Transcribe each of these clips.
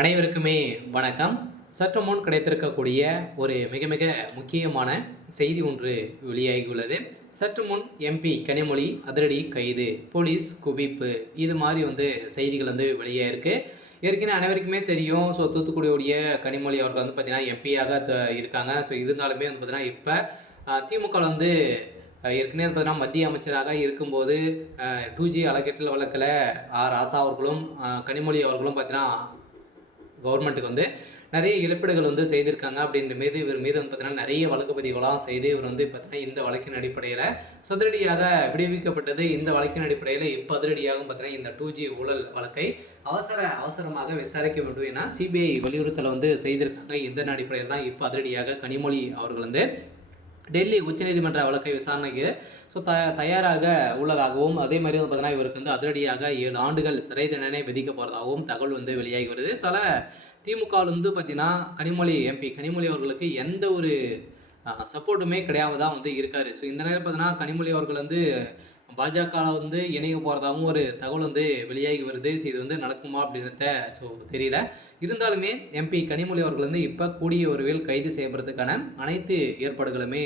அனைவருக்குமே வணக்கம். சற்று முன் கிடைத்திருக்கக்கூடிய ஒரு மிக மிக முக்கியமான செய்தி ஒன்று வெளியாகியுள்ளது. சற்று முன் எம்பி கனிமொழி அதிரடி கைது, போலீஸ் குவிப்பு, இது மாதிரி செய்திகள் வெளியாயிருக்கு. ஏற்கனவே அனைவருக்குமே தெரியும். தூத்துக்குடியுடைய கனிமொழி அவர்கள் பார்த்தீங்கன்னா எம்பியாக இருக்காங்க. இருந்தாலுமே பார்த்தீங்கன்னா இப்போ திமுக ஏற்கனவே பார்த்தீங்கன்னா மத்திய அமைச்சராக இருக்கும்போது 2G அறக்கட்டளை வழக்கில் ராசா அவர்களும் கனிமொழி அவர்களும் பார்த்தீங்கன்னா கவர்மெண்ட்டுக்கு நிறைய இழப்பீடுகள் செய்திருக்காங்க. அப்படின்ற மீது இவர் மீது பார்த்தீங்கன்னா நிறைய வழக்கு பதிவுகளாம் செய்து இவர் பார்த்தீங்கன்னா இந்த வழக்கின் அடிப்படையில் அதிரடியாக விடுவிக்கப்பட்டது. இந்த வழக்கின் அடிப்படையில் இப்போ அதிரடியாக பார்த்தீங்கன்னா இந்த 2G ஊழல் வழக்கை அவசரமாக விசாரிக்க வேண்டும் என சிபிஐ வலியுறுத்தலை செய்திருக்காங்க. இதன் அடிப்படையில் தான் இப்போ அதிரடியாக கனிமொழி அவர்கள் டெல்லி உச்சநீதிமன்ற வழக்கை விசாரணைக்கு தயாராக உள்ளதாகவும், அதே மாதிரி பார்த்தீங்கன்னா இவருக்கு அதிரடியாக 7 ஆண்டுகள் சிறை தண்டனை விதிக்க போகிறதாகவும் தகவல் வெளியாகி வருது. சில திமுகவில் பார்த்தீங்கன்னா எம்பி கனிமொழி அவர்களுக்கு எந்த ஒரு சப்போர்ட்டுமே கிடையாம தான் இருக்காரு. இந்த நேரம் பார்த்தீங்கன்னா கனிமொழி அவர்கள் பாஜக இணைய போகிறதாகவும் ஒரு தகவல் வெளியாகி வருது. இது நடக்குமா அப்படின்றத தெரியல. இருந்தாலுமே எம்பி கனிமொழி அவர்கள் இப்போ கூடிய விரைவில் கைது செய்யப்படுறதுக்கான அனைத்து ஏற்பாடுகளுமே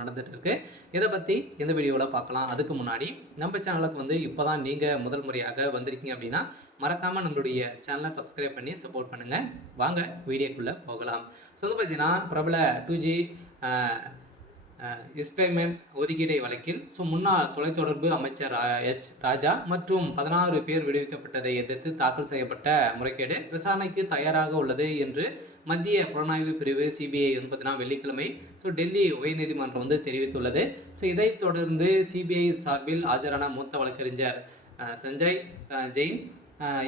நடந்துட்டு இருக்கு. இதை பற்றி இந்த வீடியோவில் பார்க்கலாம். அதுக்கு முன்னாடி நம்ம சேனலுக்கு இப்போ தான் நீங்கள் முதல் முறையாக வந்திருக்கீங்க அப்படின்னா மறக்காமல் நம்மளுடைய சேனலை சப்ஸ்கிரைப் பண்ணி சப்போர்ட் பண்ணுங்கள். வாங்க வீடியோக்குள்ளே போகலாம். பார்த்தீங்கன்னா பிரபல 2G எக்ஸ்பெரிமெண்ட் ஒதுக்கீடை வழக்கில் முன்னாள் தொலைத்தொடர்பு அமைச்சர் ராஜா மற்றும் 16 பேர் விடுவிக்கப்பட்டதை எதிர்த்து தாக்கல் செய்யப்பட்ட முறைகேடு விசாரணைக்கு தயாராக உள்ளது என்று மத்திய புலனாய்வு பிரிவு சிபிஐ பார்த்தீங்கன்னா வெள்ளிக்கிழமை டெல்லி உயர்நீதிமன்றம் தெரிவித்துள்ளது. இதைத் தொடர்ந்து சிபிஐ சார்பில் ஆஜரான மூத்த வழக்கறிஞர் சஞ்சய் ஜெயின்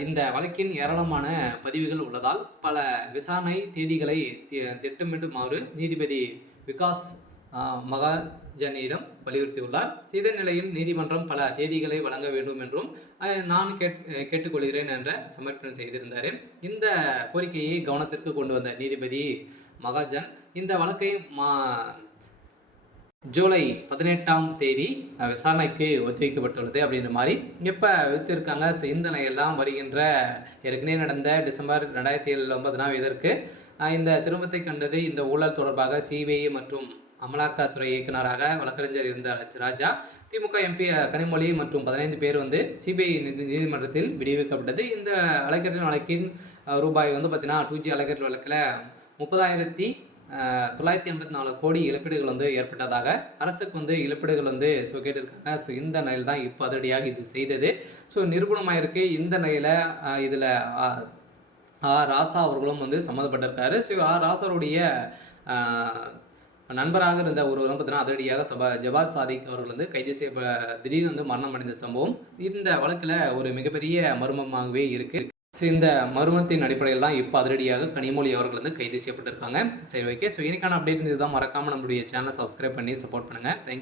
இந்த வழக்கின் ஏராளமான பதிவுகள் உள்ளதால் பல விசாரணை தேதிகளை திட்டமிடுமாறு நீதிபதி விகாஸ் மகாஜனிடம் வலியுறுத்தியுள்ளார். இதன் நிலையில் நீதிமன்றம் பல தேதிகளை வழங்க வேண்டும் என்றும் நான் கேட்டுக்கொள்கிறேன் என்ற சமர்ப்பணம் செய்திருந்தார். இந்த கோரிக்கையை கவனத்திற்கு கொண்டு வந்த நீதிபதி மகாஜன் இந்த வழக்கை ஜூலை 18ஆம் தேதி விசாரணைக்கு ஒத்திவைக்கப்பட்டுள்ளது அப்படின்ற மாதிரி எப்போ வித்திருக்காங்க. இந்த நிலையெல்லாம் வருகின்ற ஏற்கனவே நடந்த டிசம்பர் 2007 இதற்கு இந்த திருமணத்தை கண்டது. இந்த ஊழல் தொடர்பாக சிபிஐ மற்றும் அமலாக்கத்துறை இயக்குநராக வழக்கறிஞர் இருந்தார் ராஜா. திமுக எம்பி கனிமொழி மற்றும் 15 பேர் சிபிஐ நீதிமன்றத்தில் விடுவிக்கப்பட்டது. இந்த வழக்கின் ரூபாய் பார்த்தீங்கன்னா 2G அலைக்கற்றை வழக்கில் 30,984 கோடி இழப்பீடுகள் ஏற்பட்டதாக அரசுக்கு இழப்பீடுகள் கேட்டிருக்காங்க. இந்த நிலையில் தான் இப்போ அதிரடியாக இது செய்தது. நிரூபணமாக இருக்குது. இந்த நிலையில் இதில் ராசா அவர்களும் சம்மந்தப்பட்டிருக்காரு. ராசாவுடைய நண்பராக இருந்த ஒருவரும் பார்த்தீங்கன்னா அதிரடியாக ஜபார் சாதிக் அவர்கள் கைது செய்ய திடீர்னு மரணம் அடைந்த சம்பவம் இந்த வழக்கில் ஒரு மிகப்பெரிய மர்மமாகவே இருக்குது. இந்த மர்மத்தின் அடிப்படையில் தான் இப்போ அதிரடியாக கனிமொழி அவர்கள் கைது செய்யப்பட்டிருக்காங்க. சரி, ஓகே. இன்னைக்கான அப்டேட் இதுதான். மறக்காமல் நம்மளுடைய சேனலை சப்ஸ்கிரைப் பண்ணி சப்போர்ட் பண்ணுங்கள். தேங்க்யூ.